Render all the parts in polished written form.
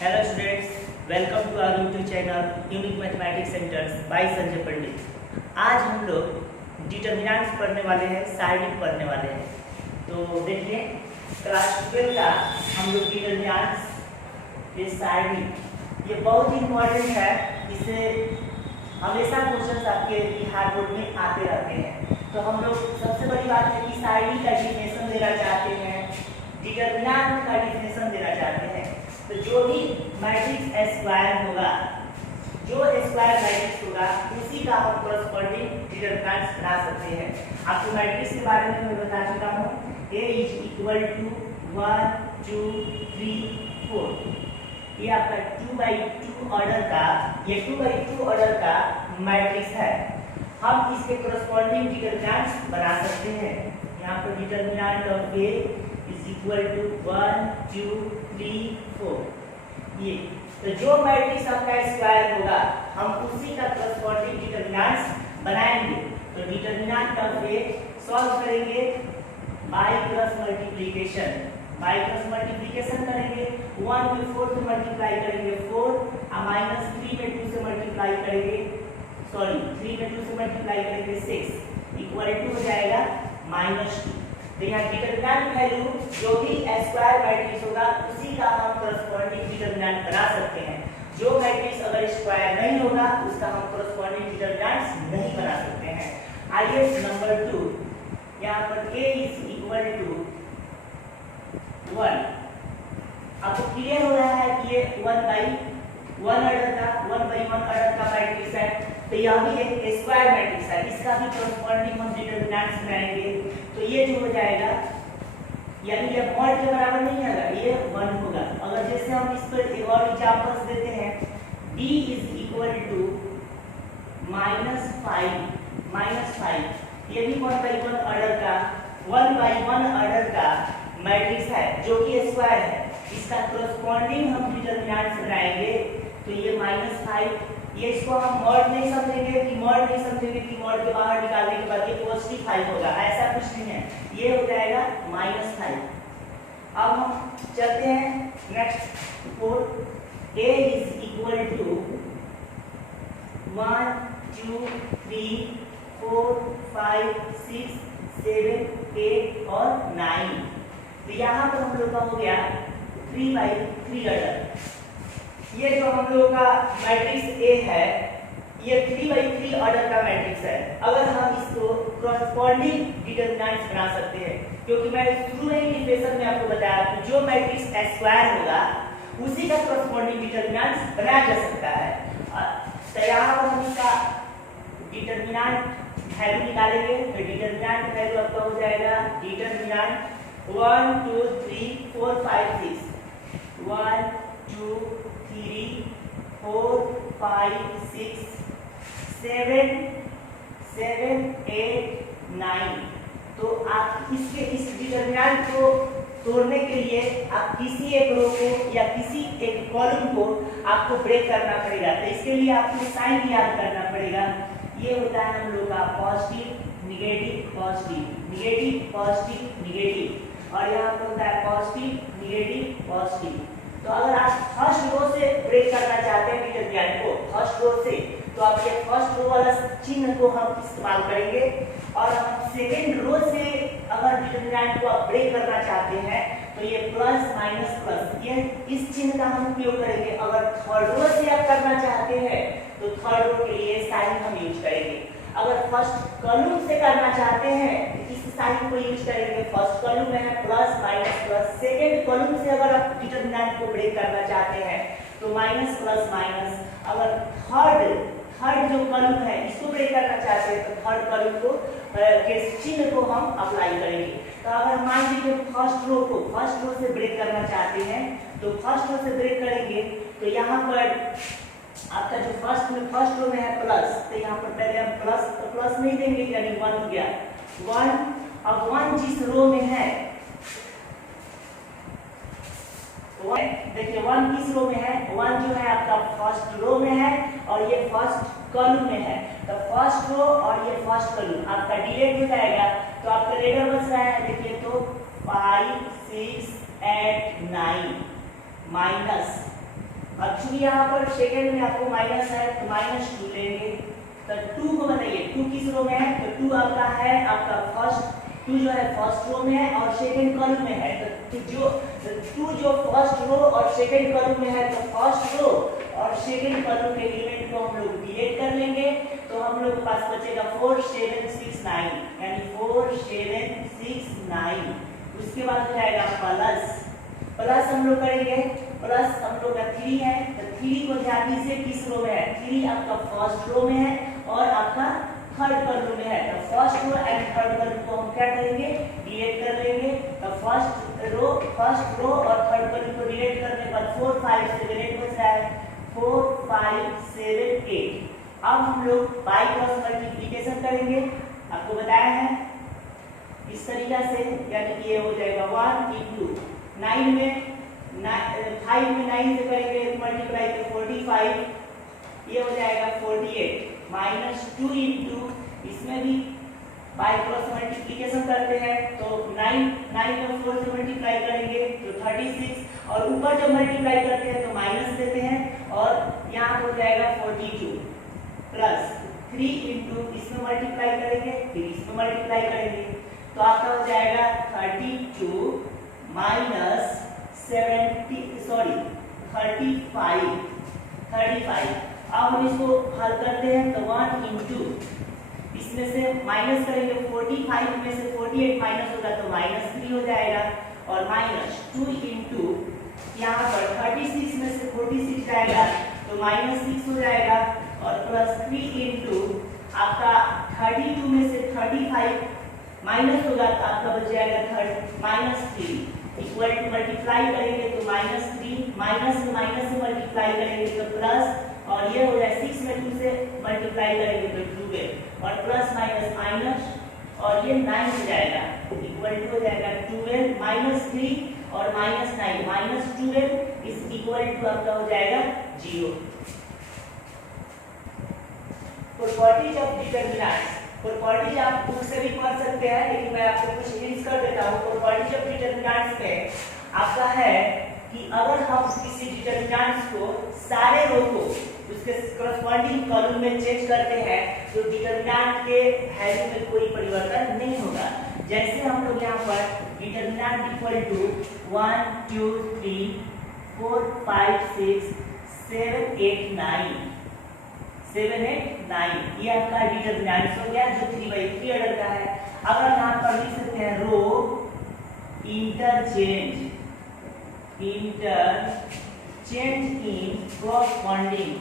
Hello students, welcome to our YouTube channel unique mathematics centres by Sanjay Pandit. आज हम लोग determinants पढ़ने वाले हैं, सारणिक पढ़ने वाले हैं। तो देखिए, क्लास 12 का हम लोग डिटर्मिनेंट्स ये सारणिक ये बहुत इंपॉर्टेंट है। इससे हमेशा क्वेश्चंस आपके बिहार बोर्ड में आते रहते हैं। तो हम लोग सबसे बड़ी बात है कि सारणी का डिफिनेशन देना चाहते हैं, डिटर्मिनेंट का डिफिनेशन देना चाहते हैं। तो जो भी मैट्रिक्स स्क्वायर होगा, जो स्क्वायर मैट्रिक्स होगा उसी का हम कॉरस्पॉन्डिंग डिटरमिनेंट्स बना सकते हैं। आपको मैट्रिक्स के बारे में मैं बता चुका हूँ। A = 1 2 3 4। ये आपका 2x2 ऑर्डर का मैट्रिक्स है। हम इसके कॉरस्पॉन्डिंग डिटरमिनेंट्स बना सकते हैं। यहाँ पर डिटरमिनेंट ऑफ A = 1 2 3 4। ये तो जो मैट्रिक्स आपका स्क्वायर होगा हम उसी का कॉरस्पॉन्डिंग डिटरमिनेंट्स बनाएंगे। तो डिटरमिनेंट ऑफ A सॉल्व करेंगे बाय क्रॉस मल्टीप्लिकेशन करेंगे। 1 को 4 से मल्टीप्लाई करेंगे 4 और -3 में 2 से मल्टीप्लाई करेंगे 3 में 2 से मल्टीप्लाई करेंगे 6 इक्वल टू हो जाएगा -2। तो यहाँ डिटरमिनेंट वैल्यू जो भी स्क्वायर मैट्रिक्स होगा उसी का हम कॉरस्पॉन्डिंग डिटरमिनेंट बना सकते हैं। जो मैट्रिक्स अगर स्क्वायर नहीं होगा उसका हम कॉरस्पॉन्डिंग डिटरमिनेंट्स नहीं बना सकते हैं। आइए नंबर 2, यहाँ पर A = 1। आपको क्लियर हो रहा है कि ये 1/1 ऑर्डर का मैट्रिक्स है। तो यह भी एक स्क्वायर मैट्रिक्स है, इसका भी कॉरस्पॉन्डिंग हम डिटरमिनेंट्स बनाएंगे। तो ये जो हो जाएगा, यानी ये मॉड के बराबर नहीं है, ये 1 होगा। अगर जैसे हम इस पर एक और एग्जांपल्स देते हैं, B = -5, ये भी 1/1 ऑर्डर का मैट्रिक्स है जो कि स्क्वायर है। इसका कॉरस्पॉन्डिंग हम डिटरमिनेंट्स बनाएंगे। तो ये -5, ये इसको हम मॉड नहीं समझेंगे कि मॉड के बाहर निकालने के बाद ये +5 होगा, ऐसा कुछ नहीं है। ये हो जाएगा -5। अब हम चलते हैं नेक्स्ट 4। A = 1 2 3 4 5 6 7 8 और 9। तो यहाँ पर हम लोग का हो गया 3/3 ऑर्डर। ये जो हम लोग का मैट्रिक्स A है, ये 3/3 ऑर्डर का मैट्रिक्स है। अगर हम इसको कॉरस्पॉन्डिंग डिटरमिनेंट्स बना सकते हैं, क्योंकि मैं शुरू में ही डिफिनेशन में आपको बताया कि जो मैट्रिक्स स्क्वायर होगा उसी का कॉरस्पॉन्डिंग डिटरमिनेंट्स बनाया जा सकता है। तो यहाँ पर हम इसका डिटरमिनेंट वैल्यू निकालेंगे। तो डिटरमिनेंट वैल्यू आपका हो जाएगा डिटरमिनेंट 1 2 3 4 5 6 1 2 3 4 5 6 7 8 9। तो आप इस डिटरमिनेंट को तोड़ने के लिए आप किसी एक रो को या किसी एक कॉलम को आपको ब्रेक करना पड़ेगा। तो इसके लिए आपको साइन याद करना पड़ेगा। ये होता है हम लोग का पॉजिटिव नेगेटिव पॉजिटिव, और यहाँ पर होता है पॉजिटिव नेगेटिव पॉजिटिव। तो अगर आप फर्स्ट रो से ब्रेक करना चाहते हैं डिटरमिनेंट को, फर्स्ट रो से, तो आप ये फर्स्ट रो वाला चिन्ह को हम इस्तेमाल करेंगे। और हम सेकेंड रो से अगर डिटरमिनेंट को आप ब्रेक करना चाहते हैं तो ये प्लस ये इस चिन्ह का हम उपयोग करेंगे। अगर थर्ड रो से आप करना चाहते हैं तो थर्ड रो के लिए साइन हम यूज करेंगे। अगर फर्स्ट कॉलम से करना चाहते हैं तो इस साइन को यूज करेंगे। फर्स्ट कॉलम में है प्लस। सेकेंड कॉलम से अगर आप डिटरमिनेंट को ब्रेक करना चाहते हैं तो माइनस। अगर थर्ड जो कॉलम है इसको ब्रेक करना चाहते हैं तो थर्ड कॉलम को के चिन्ह को हम अप्लाई करेंगे। तो अगर मान लीजिए फर्स्ट रो से ब्रेक करना चाहते हैं तो फर्स्ट रो से ब्रेक करेंगे। तो यहाँ पर आपका जो फर्स्ट रो में है प्लस, तो यहाँ पर पहले हम प्लस नहीं देंगे, यानी 1 हो गया 1। अब 1 जिस रो में है, देखिए 1 किस रो में है, 1 जो है आपका फर्स्ट रो में है और ये फर्स्ट कॉलम में है। तो फर्स्ट रो और ये फर्स्ट कॉलम आपका डिलीट हो जाएगा। तो आपका रेडर बच रहा है, देखिए तो 5 6 8 9 माइनस अब चूंकि यहाँ पर सेकंड में आपको माइनस है तो -2 लेंगे। तो 2 को बताइए 2 किस रो में है, तो 2 आपका है आपका फर्स्ट, 2 जो है फर्स्ट रो में है और सेकंड कॉलम में है। तो 2 जो फर्स्ट रो और सेकंड कॉलम में है, तो फर्स्ट रो और सेकंड कॉलम के एलिमेंट को हम लोग डिलीट कर लेंगे। तो हम लोग के पास बचेगा 4 7 6 9, यानी 4 7 6 9। उसके बाद हो जाएगा प्लस हम लोग करेंगे, प्लस हम लोग का 3 है, तो 3 को ध्यान दीजिए किस रो में है, 3 आपका फर्स्ट रो में है और आपका थर्ड कॉलम में है। तो first row and third column को हम क्या करेंगे, डिलीट कर लेंगे। तो फर्स्ट रो और थर्ड कॉलम को डिलीट करने के बाद 4 5 7 8 बच रहा है, 4 5 7 8। अब हम लोग बाई क्रॉस मल्टीप्लिकेशन करेंगे, आपको बताया है इस तरीका से, यानी कि ये हो जाएगा 1 into 9 में 5 में 9 से करेंगे मल्टीप्लाई तो 45, ये हो जाएगा 48 -2 into, इसमें भी बाई क्रॉस मल्टीप्लिकेशन करते हैं तो 9 में 4 से मल्टीप्लाई करेंगे तो 36, और ऊपर जब मल्टीप्लाई करते हैं तो माइनस देते हैं और यहाँ हो जाएगा 42 प्लस 3 into, इसमें मल्टीप्लाई करेंगे फिर इसमें मल्टीप्लाई करेंगे तो आपका हो जाएगा 32 माइनस 35। अब हम इसको हल करते हैं तो 1 into, इसमें से माइनस करेंगे 45 में से 48 माइनस होगा तो -3 हो जाएगा, और -2 into, यहाँ पर 36 में से 46 जाएगा तो -6 हो जाएगा, और प्लस 3 into, आपका 32 में से 35 माइनस होगा तो आपका बच जाएगा -3 इक्वल टू मल्टीप्लाई करेंगे तो -3 माइनस से मल्टीप्लाई करेंगे तो प्लस, और ये हो जाए 6 में 2 से मल्टीप्लाई करेंगे तो 12, और प्लस माइनस और ये 9 हो जाएगा इक्वल टू हो जाएगा 12 -3 और -9 -12 इस इक्वल टू आपका हो जाएगा 0। प्रॉपर्टीज ऑफ डिटरमिनेंट्स, प्रॉपर्टीज आप बुक से भी पढ़ सकते हैं, लेकिन मैं आपको कुछ हिंट्स कर देता हूँ। प्रॉपर्टीज ऑफ डिटरमिनेंट्स में आपका है कि अगर हम किसी डिटरमिनेंट्स को सारे रो को उसके करस्पॉन्डिंग कॉलम में चेंज करते हैं तो डिटरमिनेंट के वैल्यू में कोई परिवर्तन नहीं होगा। जैसे हम लोग यहाँ पर डिटरमिनेंट इक्वल टू 1 2 3 4 5 6 7 8 9 ये आपका डिटरमिनेंट हो गया जो 3/3 ऑर्डर का है। अगर यहाँ पर लिख सकते हैं रो इंटरचेंज इन corresponding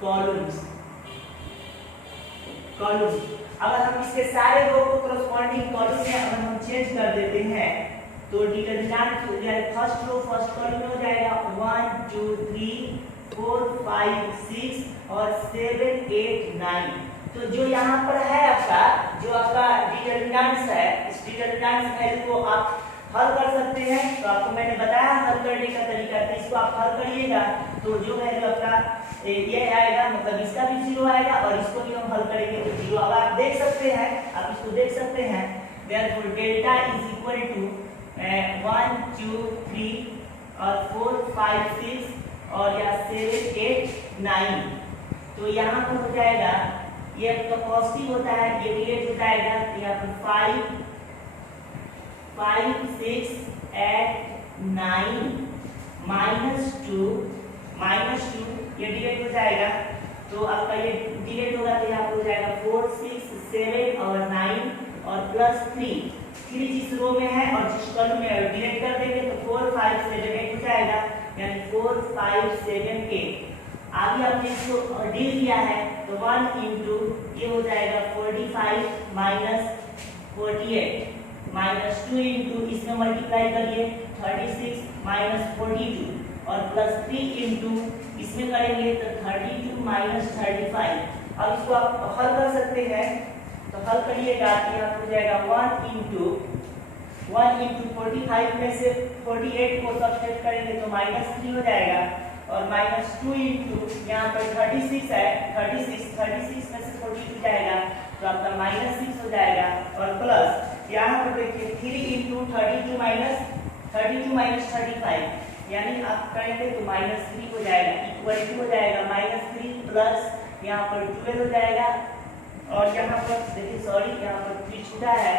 कॉलम्स। अगर हम इसके सारे रो को corresponding कॉलम में अगर हम चेंज कर देते हैं तो डिटरमिनेंट हो जाएगा फर्स्ट रो फर्स्ट कॉलम में हो जाएगा 1 2 3 4 5 6 और 7 8 9। तो जो यहाँ पर है आपका जो आपका डिटरमिनेंट्स है, इस डिटरमिनेंट्स वैल्यू को आप हल कर सकते हैं। तो आपको मैंने बताया हल करने का तरीका, तो इसको आप हल करिएगा तो जो वैल्यू आपका ये आएगा, मतलब इसका भी 0 आएगा और इसको भी हम हल करेंगे तो 0। अब आप देख सकते हैं, आप इसको देख सकते हैं, therefore delta is equal to 1 2 3 और 4 5 6 और या 7 8 9। तो यहाँ पर हो जाएगा ये आपका पॉजिटिव होता है, ये डिलीट हो जाएगा तो यहाँ पर 5 6 8 9 -2 ये डिलीट हो जाएगा तो आपका ये डिलीट होगा तो यहाँ पर हो जाएगा 4 6 7 और 9 और प्लस 3 जिस रो में है और जिस कॉलम में है डिलीट कर देंगे तो 4 5 7 8 हो जाएगा, यानी 4 5 7 8। आगे आपने इसको डील किया है तो 1 into ये हो जाएगा 45 -48 -2 into इसमें मल्टीप्लाई करिए 36 -42 और प्लस 3 into इसमें करेंगे तो 32 -35। अब इसको आप हल कर सकते हैं तो हल करिएगा तो यहाँ हो जाएगा 1 into 45 में से 48 को सब्ट्रैक्ट करेंगे तो -3 हो जाएगा, और -2 into यहाँ पर 36 है, 36 में से 42 जाएगा तो आपका -6 हो जाएगा, और प्लस यहाँ पर देखिए 3 into 32 32 माइनस 35 यानी आप करेंगे तो -3 हो जाएगा, इक्वल टू हो जाएगा -3 प्लस यहाँ पर 12 हो जाएगा, और यहाँ पर देखिए सॉरी यहाँ पर 3 छूटा है,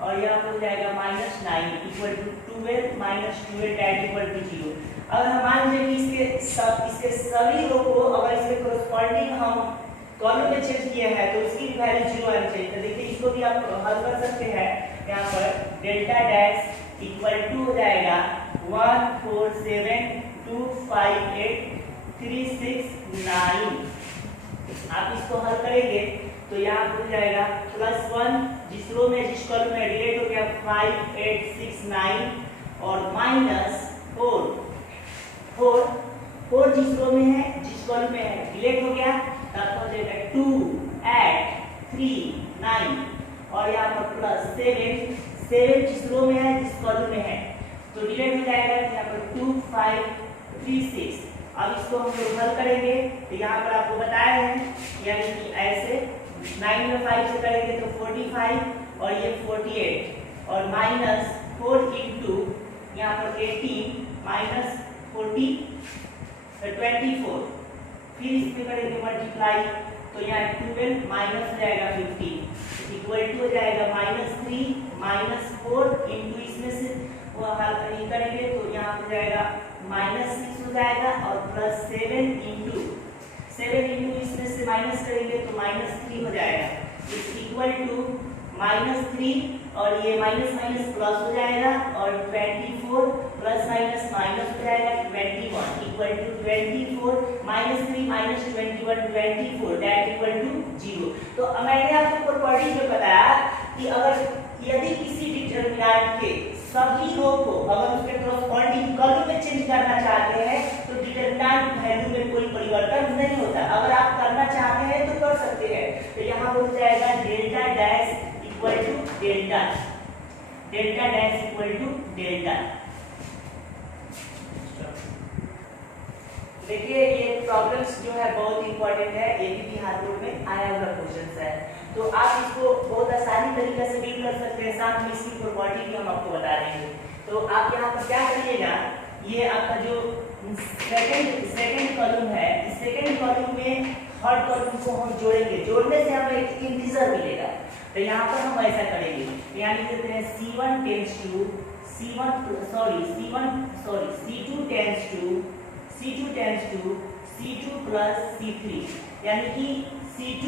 और यहाँ पर हो जाएगा -9 equal to 12 minus 12 det equal to 0। अगर हम मान लीजिए कि इसके सभी रो को अगर इसके कोरस्पॉन्डिंग हम कॉलम में चेंज किए हैं तो इसकी वैल्यू 0 आनी चाहिए। तो देखिए इसको भी आप हल कर सकते हैं। यहाँ पर डेल्टा डैश इक्वल टू हो जाएगा 147258369। आप इसको हल करेंगे तो यहाँ हो जाएगा +1 जिस रो में जिस कॉलम में डिलीट हो गया 5869 और -4 जिस रो में है जिस कॉलम में है डिलीट हो गया तब हो जाएगा 2 8 3 9 और यहाँ पर +7 जिस रो में है जिस कॉलम में है तो डिलीट हो जाएगा यहाँ पर 2 5 3 6। अब इसको हम लोग हल करेंगे तो यहाँ पर आपको बताया है यानी कि ऐसे 9 में 5 से करेंगे तो 45 और ये 48 और -4 इंटू यहाँ पर 18 माइनस 40 24 फिर इसमें करेंगे मल्टीप्लाई तो यहाँ 12 माइनस हो जाएगा 50 इक्वल टू हो जाएगा -3 -4 इंटू इसमें से वो हल करेंगे तो यहाँ हो जाएगा -6 हो जाएगा और +7 इंटू इसमें से माइनस करेंगे तो -3 हो जाएगा इक्वल टू -3 और ये माइनस प्लस हो जाएगा और 24 प्लस माइनस हो जाएगा 21 equal to 24 -3 -21 24 that equal to 0। तो मैंने आपको प्रॉपर्टी में बताया कि अगर यदि किसी डिटरमिनेंट के सभी रो को अगर उसके कोरस्पॉन्डिंग कॉलम में चेंज करना चाहते हैं तो डिटरमिनेंट वैल्यू में कोई परिवर्तन नहीं होता। अगर आप करना चाहते हैं तो कर सकते हैं। तो यहाँ हो जाएगा delta dash equal to delta dash equal to delta. देखिए ये प्रॉब्लम्स जो है बहुत इंपॉर्टेंट है, ये भी बिहार बोर्ड में आया हुआ क्वेश्चन है, तो आप इसको बहुत आसानी तरीके से डील कर सकते हैं। साथ में इसकी प्रॉपर्टी भी हम आपको बता देंगे। तो आप यहाँ पर क्या करिएगा, ये आपका जो सेकंड कॉलम है, इस सेकंड कॉलम में थर्ड कॉलम को हम जोड़ेंगे, जोड़ने से हमें एक इंटीजर मिलेगा। तो यहाँ पर हम ऐसा करेंगे, यहाँ लिख देते हैं C2 tends to C2 plus C3 यानी कि C2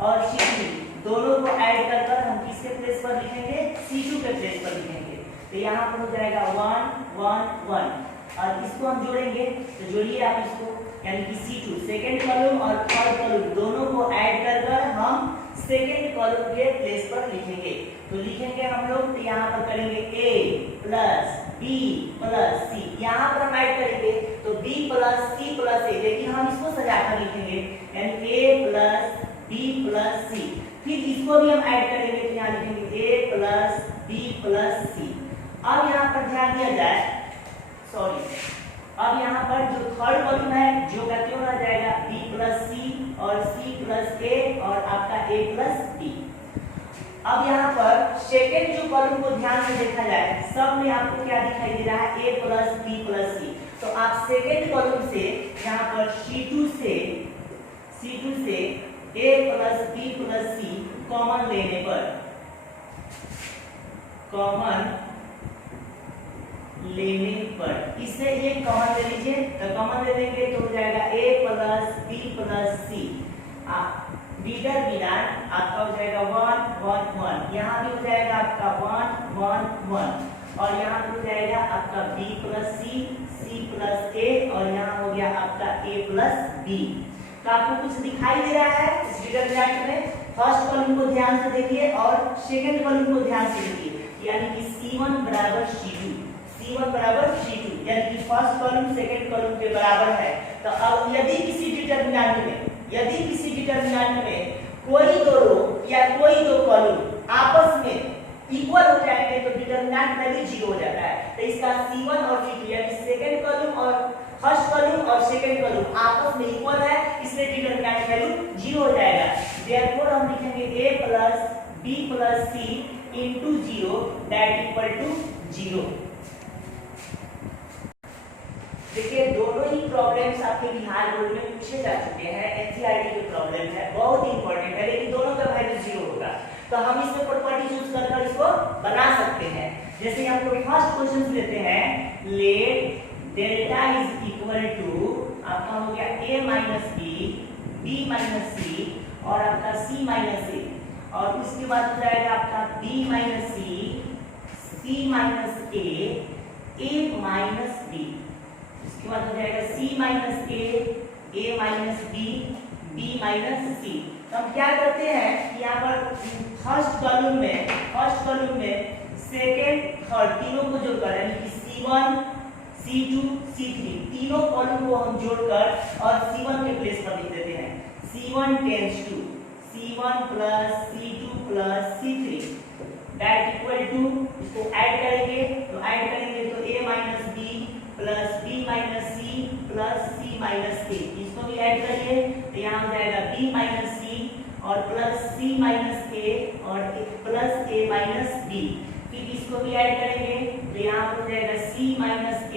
और C3 दोनों को ऐड कर हम किसके प्लेस पर लिखेंगे, C2 के प्लेस पर लिखेंगे। तो यहाँ पर हो जाएगा 1 1 1 और इसको हम जोड़ेंगे तो जोड़िए आप इसको, यानी कि C2 सेकंड कॉलम और थर्ड कॉलम दोनों को ऐड कर हम सेकंड कॉलम के प्लेस पर लिखेंगे। तो लिखेंगे हम लोग, तो यहाँ पर करेंगे A plus B plus C, यहाँ पर हम ऐड करेंगे तो B plus C plus A, लेकिन हम इसको सजाकर लिखेंगे यानी A plus B plus C। फिर इसको भी हम ऐड करेंगे तो यहाँ लिखेंगे A plus B plus C। अब यहाँ पर ध्यान दिया जाए, अब यहाँ पर जो थर्ड कॉलम है जो का क्यों रह जाएगा B प्लस C और C प्लस A और आपका A प्लस B। अब यहाँ पर सेकेंड जो कॉलम को ध्यान से देखा जाए, सब में आपको क्या दिखाई दे रहा है, A plus B plus C। तो आप सेकेंड कॉलम से यहाँ पर C2 से A plus B plus C common लेने पर इससे ये कॉमन ले लीजिए, तो कॉमन ले लेंगे तो हो जाएगा A plus B plus C। Determinant आपका हो जाएगा 1 1 1, यहाँ भी हो जाएगा आपका 1 1 1 और यहाँ भी हो जाएगा आपका B plus C plus A और यहाँ हो गया आपका A प्लस B। तो आपको कुछ दिखाई दे रहा है इस डिटरमिनेंट में? फर्स्ट कॉलम को ध्यान से देखिए और सेकंड कॉलम को ध्यान से देखिए, यानी कि C1 बराबर C2 यानी कि फर्स्ट कॉलम सेकंड कॉलम के बराबर है। तो अब यदि किसी डिटरमिनेंट में कोई दो रो या कोई दो कॉलम आपस में इक्वल हो जाएंगे तो डिटरमिनेंट वैल्यू 0 हो जाता है। तो इसका C1 और C2 यानी सेकंड कॉलम और फर्स्ट कॉलम और सेकंड कॉलम आपस में इक्वल है, इसलिए डिटरमिनेंट वैल्यू 0 हो जाएगा। देयरफॉर हम लिखेंगे A plus B plus C into 0 that equal to 0। देखिए दोनों ही प्रॉब्लम्स आपके बिहार बोर्ड में पूछे जा चुके हैं, एनसीईआरटी के प्रॉब्लम है, बहुत ही इंपॉर्टेंट है, लेकिन दोनों का वैल्यू 0 होगा। तो हम इसमें प्रॉपर्टी यूज कर इसको बना सकते हैं। जैसे हम लोग फर्स्ट क्वेश्चन लेते हैं, let delta is equal to आपका हो गया a minus b minus c और आपका c माइनस a, और उसके बाद हो जाएगा आपका b minus c minus a minus b, उसके बाद हो जाएगा c minus a minus b minus c। तो हम क्या करते हैं कि यहाँ पर फर्स्ट कॉलम में सेकेंड थर्ड तीनों को जोड़कर यानी कि C1 C2 C3 तीनों कॉलम को हम जोड़कर और C1 के प्लेस पर लिख देते हैं। C1 tends to C1 plus C2 plus C3 that equal to, इसको ऐड करेंगे तो a minus b plus b minus c plus c minus a, इसको भी ऐड करिए तो यहाँ हो जाएगा b माइनस c और प्लस c माइनस a और प्लस a माइनस b। फिर इसको भी ऐड करेंगे तो यहाँ हो जाएगा c माइनस a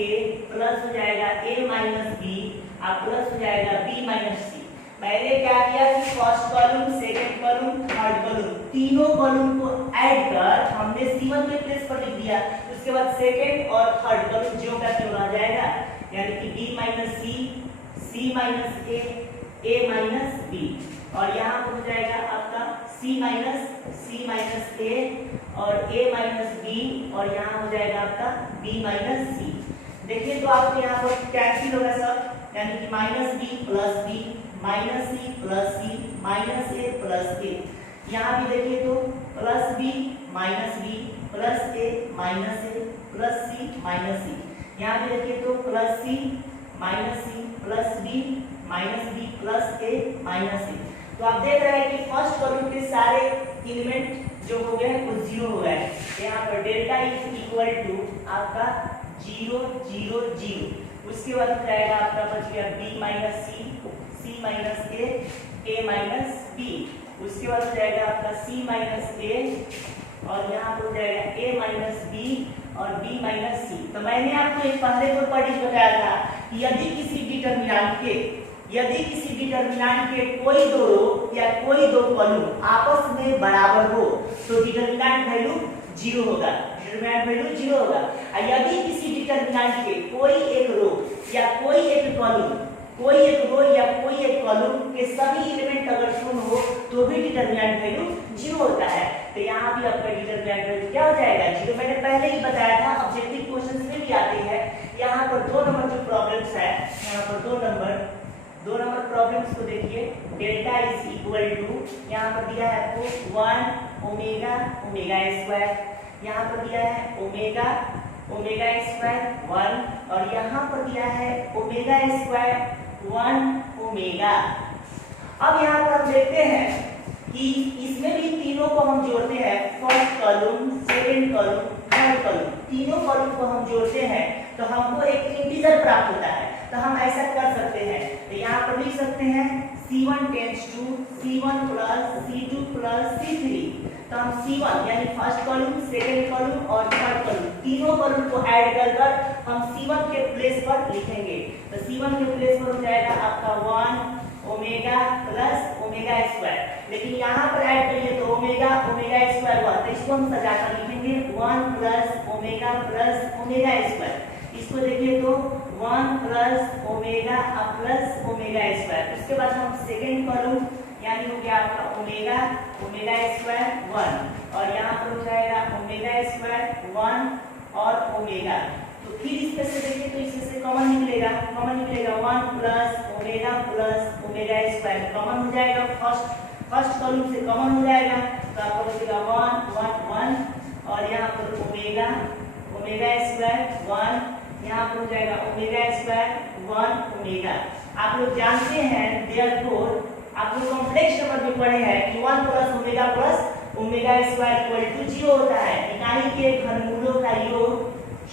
प्लस हो जाएगा a माइनस b और प्लस हो जाएगा b माइनस c। मैंने क्या किया कि first column second column third column तीनों कॉलम को ऐड कर हमने C1 के प्लेस पर लिख दिया। उसके बाद सेकंड और थर्ड कॉलम जो का त्यों आ जाएगा, यानी कि b minus c minus a minus b, और यहाँ पर हो जाएगा आपका c माइनस a और a माइनस b, और यहाँ हो जाएगा आपका b माइनस c। देखिए तो आपको यहाँ पर कैंसिल होगा सब, यानी कि minus b plus b minus c plus c minus a plus a। यहाँ भी देखिए तो plus b plus a minus a plus c minus c। यहाँ भी देखिए तो plus c plus b plus a minus c। तो आप देख रहे हैं कि फर्स्ट कॉलम के सारे एलिमेंट जो हो गए वो 0 हो गए। यहाँ पर डेल्टा इज इक्वल टू आपका 0 0 0। उसके बाद हो जाएगा आपका बच गया b minus c minus a minus b। उसके बाद हो जाएगा आपका c माइनस a और यहाँ पर हो जाएगा a माइनस b और b माइनस c। तो मैंने आपको एक पहले प्रॉपर्टी बताया था कि यदि किसी डिटरमिनेंट के कोई दो रो या कोई दो कॉलम आपस में बराबर हो तो डिटरमिनेंट वैल्यू 0 होगा, और यदि किसी डिटरमिनेंट के कोई एक रो या कोई एक कॉलम के सभी एलिमेंट अगर शून्य हो तो भी डिटरमिनेंट वैल्यू 0 होता है। तो यहाँ भी आपका डिटरमिनेंट वैल्यू क्या हो जाएगा 0। मैंने पहले ही बताया था, ऑब्जेक्टिव क्वेश्चंस में भी आते हैं। यहाँ पर 2 नंबर जो प्रॉब्लम्स है, यहाँ पर 2 नंबर प्रॉब्लम्स को देखिए। डेल्टा इज इक्वल टू, यहाँ पर दिया है आपको 1 ओमेगा स्क्वायर, यहाँ पर दिया है ओमेगा स्क्वायर 1, और यहाँ पर दिया है ओमेगा स्क्वायर 1 ओमेगा। अब यहाँ पर हम देखते हैं कि इसमें भी तीनों को हम जोड़ते हैं, first column second column third column तीनों कॉलम को हम जोड़ते हैं तो हमको एक इंटीजर प्राप्त होता है। तो हम ऐसा कर सकते हैं, तो यहाँ पर लिख सकते हैं C1 tends to C1 plus C2 plus C3। तो हम C1 यानी फर्स्ट कॉलम सेकंड कॉलम और थर्ड कॉलम तीनों कॉलम को ऐड कर हम C1 के प्लेस पर लिखेंगे। तो C1 के प्लेस पर हो जाएगा आपका 1 ओमेगा प्लस ओमेगा स्क्वायर, लेकिन यहाँ पर ऐड करिए तो ओमेगा स्क्वायर हुआ, तो इसको हम सजाकर लिखेंगे 1 प्लस ओमेगा स्क्वायर। इसको देखिए तो 1 plus omega plus omega square. उसके बाद हम सेकंड कॉलम यानी हो गया आपका ओमेगा स्क्वायर 1, और यहाँ पर हो जाएगा ओमेगा स्क्वायर 1 और ओमेगा। तो फिर इसमें से देखिए तो इसमें से कॉमन निकलेगा 1 प्लस ओमेगा स्क्वायर कॉमन हो जाएगा, फर्स्ट कॉलम से कॉमन हो जाएगा, तो आपको बचेगा 1 और यहाँ पर ओमेगा स्क्वायर 1, यहाँ पर हो जाएगा ओमेगा स्क्वायर 1 ओमेगा। आप लोग जानते हैं देयरफॉर आप लोग कॉम्प्लेक्स नंबर में पढ़े हैं कि 1 plus omega square equal to 0 होता है। इकाई के घनमूलों का योग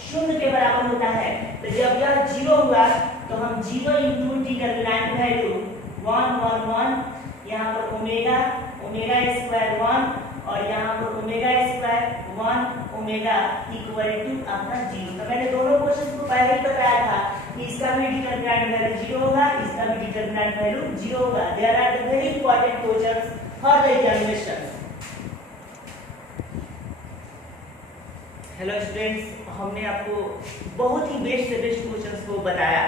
0 के बराबर होता है। तो जब यह 0 हुआ तो हम 0 इंटू डिटरमिनेंट वैल्यू 1 यहाँ पर ओमेगा स्क्वायर 1 और यहाँ पर omega square 1 omega equal to आपका 0। तो मैंने दोनों क्वेश्चन को पहले ही बताया था इसका भी डिटरमिनेंट वैल्यू 0 होगा, इसका भी डिटरमिनेंट वैल्यू 0 होगा। There are the very important questions for the examination. Hello students, हमने आपको बहुत ही बेस्ट से बेस्ट क्वेश्चंस को बताया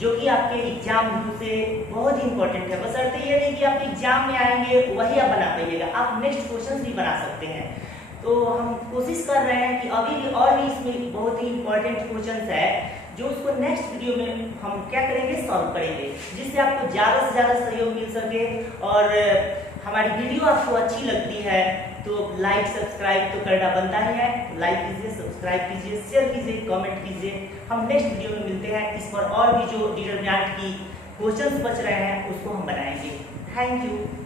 जो कि आपके एग्जाम व्यू से बहुत ही इंपॉर्टेंट है। बशर्ते ये नहीं कि आप एग्जाम में आएंगे वही आप बना पाइएगा, आप नेक्स्ट क्वेश्चंस भी बना सकते हैं। तो हम कोशिश कर रहे हैं कि अभी भी और भी इसमें बहुत ही इंपॉर्टेंट क्वेश्चंस है जो उसको नेक्स्ट वीडियो में हम क्या करेंगे, सॉल्व करेंगे, जिससे आपको ज़्यादा से ज़्यादा सहयोग मिल सके। और हमारी वीडियो आपको अच्छी लगती है तो लाइक सब्सक्राइब तो करना बनता ही है। लाइक कीजिए, सब्सक्राइब कीजिए, शेयर कीजिए, कमेंट कीजिए। हम नेक्स्ट वीडियो में मिलते हैं। इस पर और भी जो डिटरमिनेंट की क्वेश्चंस बच रहे हैं उसको हम बनाएंगे। Thank you.